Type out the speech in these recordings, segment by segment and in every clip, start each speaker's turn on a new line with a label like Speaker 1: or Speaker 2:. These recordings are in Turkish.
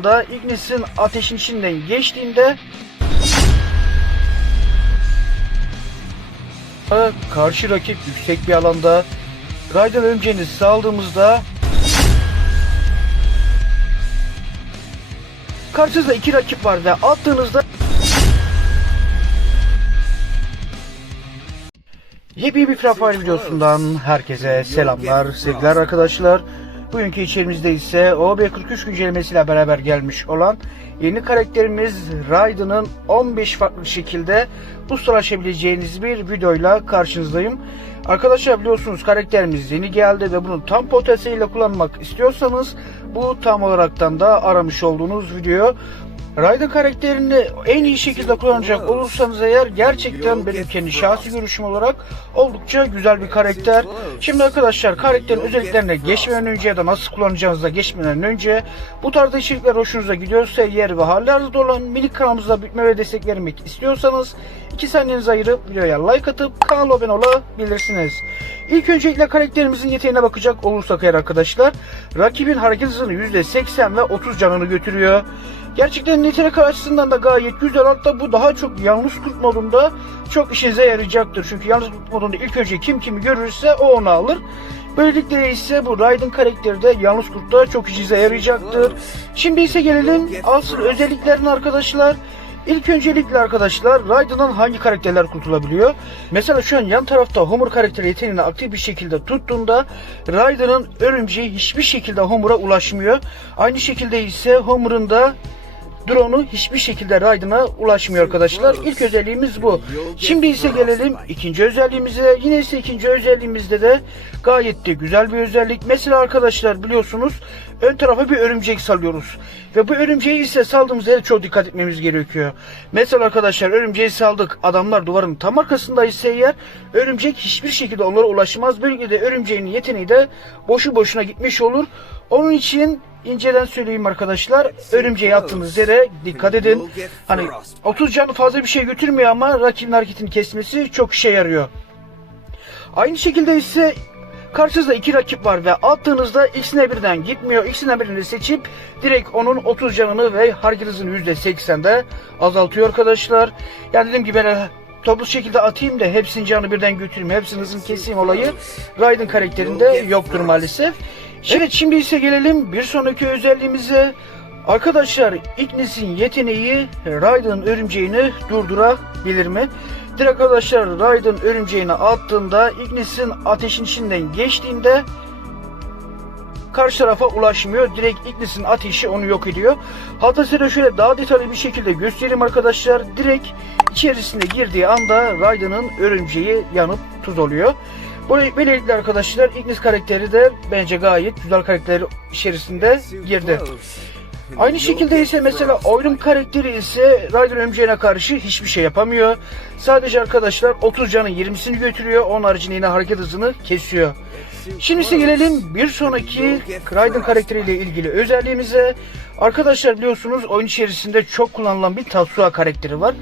Speaker 1: aldığında Ignis'in ateşin içinden geçtiğinde karşı rakip yüksek bir alanda Raiden örümceğini saldığımızda karşınızda iki rakip var ve attığınızda Yepyeni bir Free Fire videosundan herkese selamlar, sevgiler arkadaşlar. Bugünkü içerimizde ise OB43 güncellemesiyle beraber gelmiş olan yeni karakterimiz Raiden'ın 15 farklı şekilde ustalaşabileceğiniz bir videoyla karşınızdayım. Arkadaşlar biliyorsunuz karakterimiz yeni geldi ve bunu tam potansiyeliyle kullanmak istiyorsanız bu tam olaraktan da aramış olduğunuz video. Raiden karakterini en iyi şekilde kullanacak olursanız eğer gerçekten benim kendi şahsi görüşüm olarak oldukça güzel bir karakter. Şimdi arkadaşlar karakterin özelliklerine geçmeden önce ya da nasıl kullanacağınıza geçmeden önce bu tarzda içerikler hoşunuza gidiyorsa yer ve hallerde olan minik kanalımıza bitme ve destek vermek istiyorsanız 2 saniyenizi ayırıp videoya like atıp kanala abone olabilirsiniz. İlk öncelikle karakterimizin yeteneğine bakacak olursak eğer arkadaşlar rakibin hareket hızını %80 ve 30 canını götürüyor. Gerçekten nitelik açısından da gayet güzel. Hatta bu daha çok yalnız kurt modunda çok işinize yarayacaktır. Çünkü yalnız kurt modunda ilk önce kim kimi görürse o onu alır. Böylelikle ise bu Raiden karakteri de yalnız kurtta çok işinize yarayacaktır. Şimdi ise gelelim asıl özelliklerine arkadaşlar. İlk öncelikle arkadaşlar Raiden'dan hangi karakterler kurtulabiliyor? Mesela şu an yan tarafta Homer karakteri yeteneğini aktif bir şekilde tuttuğunda Raiden'ın örümceği hiçbir şekilde Homer'a ulaşmıyor. Aynı şekilde ise Homer'ın da drone'u hiçbir şekilde Raiden'a ulaşmıyor arkadaşlar. İlk özelliğimiz bu. Şimdi ise gelelim ikinci özelliğimize. Yine ise ikinci özelliğimizde de gayet de güzel bir özellik. Mesela arkadaşlar biliyorsunuz ön tarafa bir örümcek salıyoruz. Ve bu örümceği ise saldığımız yere çok dikkat etmemiz gerekiyor. Mesela arkadaşlar örümceği saldık. Adamlar duvarın tam arkasında ise eğer örümcek hiçbir şekilde onlara ulaşmaz. Böylelikle de örümceğin yeteneği de boşu boşuna gitmiş olur. Onun için inceden söyleyeyim arkadaşlar. Örümceği attığınız yere dikkat edin. Hani 30 canı fazla bir şey götürmüyor ama rakibin hareketini kesmesi çok işe yarıyor. Aynı şekilde ise karşınızda iki rakip var ve attığınızda ikisine birden gitmiyor. İkisinden birini seçip direkt onun 30 canını ve hareket hızını %80'de azaltıyor arkadaşlar. Yani dediğim gibi böyle toplu şekilde atayım da hepsinin canını birden götüreyim, hepsinin hızını keseyim olayı Raiden karakterinde yoktur maalesef. Evet şimdi ise gelelim bir sonraki özelliğimize. Arkadaşlar Ignis'in yeteneği Raiden örümceğini durdurabilir mi? Direkt arkadaşlar Raiden örümceğini attığında Ignis'in ateşin içinden geçtiğinde karşı tarafa ulaşmıyor. Direkt Ignis'in ateşi onu yok ediyor. Hatta şöyle daha detaylı bir şekilde göstereyim arkadaşlar. Direkt içerisine girdiği anda Raiden'ın örümceği yanıp tuz oluyor. Böyle- Böylelikle arkadaşlar Ignis karakteri de bence gayet güzel karakterler içerisinde girdi. Aynı şekilde ise mesela oyunun karakteri ise Raiden örümceğine karşı hiçbir şey yapamıyor. Sadece arkadaşlar 30 canın 20'sini götürüyor. Onun haricinde yine hareket hızını kesiyor. Şimdi ise gelelim bir sonraki Raiden karakteriyle ilgili özelliğimize. Arkadaşlar biliyorsunuz oyun içerisinde çok kullanılan bir Tatsuya karakteri var.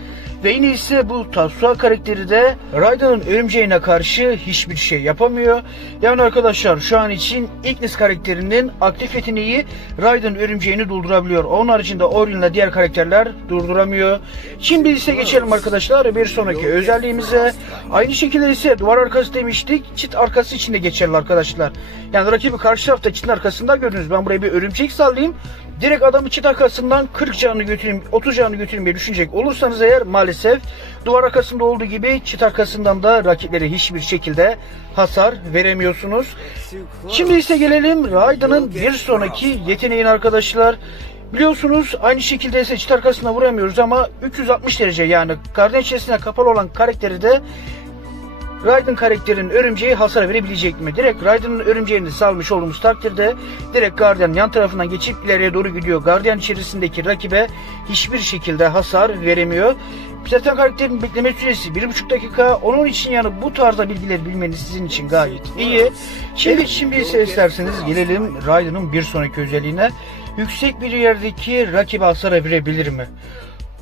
Speaker 1: Ve yine ise bu Tatsuya karakteri de Raiden'ın örümceğine karşı hiçbir şey yapamıyor. Yani arkadaşlar şu an için Ignis karakterinin aktif yeteneği Raiden örümceğini durdurabiliyor. Onun haricinde Orion'la diğer karakterler durduramıyor. Şimdi ise geçelim arkadaşlar bir sonraki özelliğimize. Aynı şekilde ise duvar arkası demiştik. Çit arkası için de geçerli arkadaşlar. Yani rakibi karşı tarafta çitin arkasında gördünüz. Ben buraya bir örümcek sallayayım. Direkt adamı çit arkasından 40 canını götüreyim, 30 canını götüreyim diye düşünecek olursanız eğer maalesef duvar arkasında olduğu gibi çit arkasından da rakiplere hiçbir şekilde hasar veremiyorsunuz. Şimdi ise gelelim Raiden'ın bir sonraki yeteneğine arkadaşlar. Biliyorsunuz aynı şekilde ise çit arkasına vuramıyoruz ama 360 derece yani kardan içerisine kapalı olan karakteri de Raiden karakterinin örümceği hasar verebilecek mi? Direkt Raiden'ın örümceğini salmış olduğumuz takdirde direkt Guardian yan tarafından geçip ileriye doğru gidiyor. Guardian içerisindeki rakibe hiçbir şekilde hasar veremiyor. Zaten karakterin bekleme süresi 1,5 dakika. Onun için yani bu tarzda bilgileri bilmeniz sizin için gayet iyi. Şimdi şimdi ise isterseniz gelelim Raiden'ın bir sonraki özelliğine. Yüksek bir yerdeki rakibe hasar verebilir mi?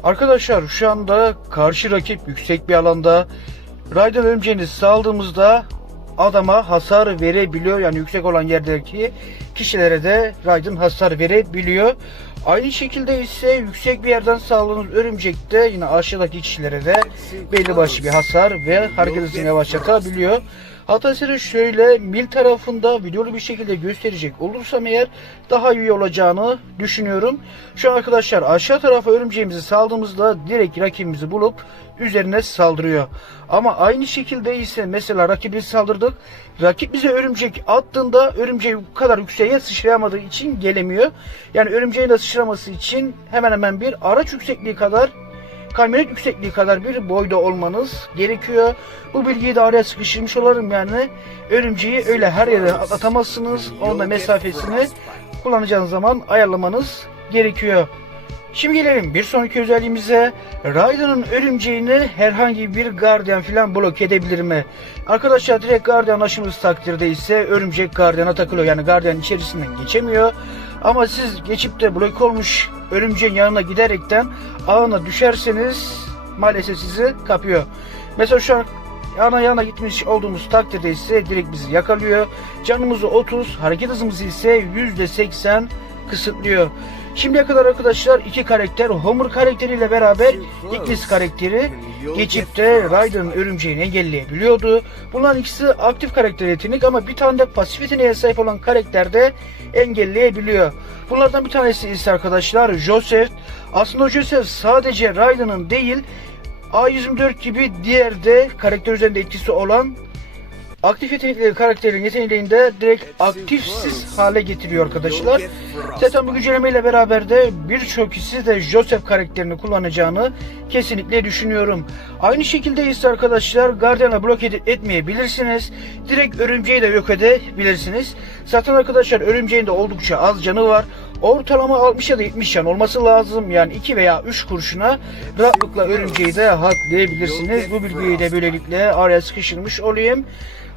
Speaker 1: Arkadaşlar şu anda karşı rakip yüksek bir alanda Raiden örümceğini saldığımızda adama hasar verebiliyor. Yani yüksek olan yerdeki kişilere de Raiden hasar verebiliyor. Aynı şekilde ise yüksek bir yerden saldığınız örümcekte yine aşağıdaki kişilere de belli başlı bir hasar ve hareket hızını yavaşlatabiliyor. Size şöyle mil tarafında videolu bir şekilde gösterecek olursam eğer daha iyi olacağını düşünüyorum. Şu arkadaşlar aşağı tarafa örümceğimizi saldığımızda direkt rakibimizi bulup üzerine saldırıyor. Ama aynı şekilde ise mesela rakibi saldırdık. Rakip bize örümcek attığında örümceği bu kadar yükseğe sıçrayamadığı için gelemiyor. Yani örümceğin de sıçraması için hemen hemen bir araç yüksekliği kadar kamyonet yüksekliği kadar bir boyda olmanız gerekiyor. Bu bilgiyi de araya sıkıştırmış olarım yani. Örümceği öyle her yere atamazsınız. Onun da mesafesini kullanacağınız zaman ayarlamanız gerekiyor. Şimdi gelelim bir sonraki özelliğimize. Raiden'ın örümceğini herhangi bir gardiyan filan blok edebilir mi? Arkadaşlar direkt gardiyan aşımız takdirde ise örümcek gardiyana takılıyor. Yani gardiyan içerisinden geçemiyor. Ama siz geçip de blok olmuş örümceğin yanına giderekten ağına düşerseniz maalesef sizi kapıyor. Mesela şu an yana yana gitmiş olduğumuz takdirde ise direkt bizi yakalıyor. Canımızı 30, hareket hızımızı ise %80 kısıtlıyor. Şimdiye kadar arkadaşlar iki karakter Homer karakteriyle beraber Ignis karakteri geçip de Raiden'ın örümceğini engelleyebiliyordu. Bunların ikisi aktif karakter yetenek ama bir tane de pasif yeteneğe sahip olan karakter de engelleyebiliyor. Bunlardan bir tanesi ise arkadaşlar Joseph. Aslında Joseph sadece Raiden'ın değil A124 gibi diğer de karakter üzerinde etkisi olan aktif yetenekleri karakterin yeteneğini de direkt aktifsiz hale getiriyor arkadaşlar. Zaten bu güncellemeyle beraber de birçok kişi de Joseph karakterini kullanacağını kesinlikle düşünüyorum. Aynı şekilde ise arkadaşlar Guardian'a blok edip etmeyebilirsiniz. Direkt örümceği de yok edebilirsiniz. Zaten arkadaşlar örümceğin de oldukça az canı var. Ortalama 60 ya da 70 can olması lazım. Yani 2 veya 3 kurşuna rahatlıkla örümceği de haklayabilirsiniz. Bu bilgiyi de böylelikle araya sıkıştırmış olayım.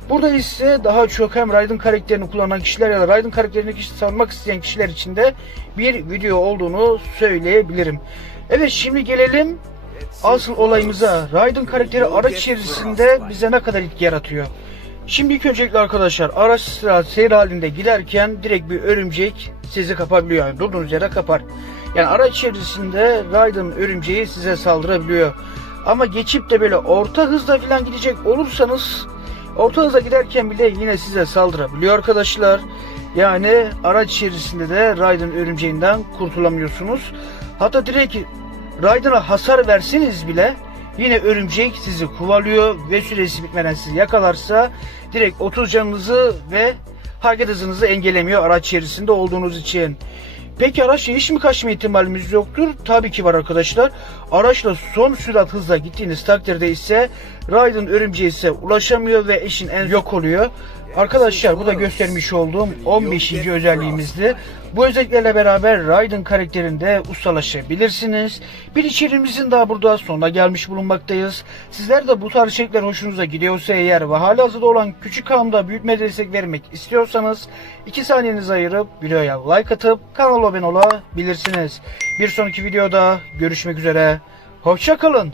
Speaker 1: Burada ise daha çok hem Raiden karakterini kullanan kişiler ya da Raiden karakterini kişi sanmak isteyen kişiler için de bir video olduğunu söyleyebilirim. Evet şimdi gelelim asıl olayımıza. Raiden karakteri araç içerisinde bize ne kadar etki yaratıyor? Şimdi ilk öncelikle arkadaşlar araç sıra seyir halinde giderken direkt bir örümcek sizi kapabiliyor. Yani durduğunuz yere kapar. Yani araç içerisinde Raiden örümceği size saldırabiliyor. Ama geçip de böyle orta hızla falan gidecek olursanız orta hızla giderken bile yine size saldırabiliyor arkadaşlar. Yani araç içerisinde de Raiden örümceğinden kurtulamıyorsunuz. Hatta direkt Raiden'a hasar verseniz bile yine örümcek sizi kovalıyor ve süresi bitmeden sizi yakalarsa direkt 30 canınızı ve hareket hızınızı engellemiyor araç içerisinde olduğunuz için. Peki araçla hiç mi kaçma ihtimalimiz yoktur? Tabii ki var arkadaşlar. Araçla son sürat hızla gittiğiniz takdirde ise Raiden örümceği ise ulaşamıyor ve eşin en yok oluyor. Arkadaşlar bu da göstermiş olduğum 15. özelliğimizdi. Bu özelliklerle beraber Raiden karakterinde ustalaşabilirsiniz. Bir içeriğimizin daha burada sonuna gelmiş bulunmaktayız. Sizler de bu tarz içerikler hoşunuza gidiyorsa eğer ve hala hazırda olan küçük hamda büyütme destek vermek istiyorsanız 2 saniyenizi ayırıp videoya like atıp kanala abone olabilirsiniz. Bir sonraki videoda görüşmek üzere. Hoşçakalın.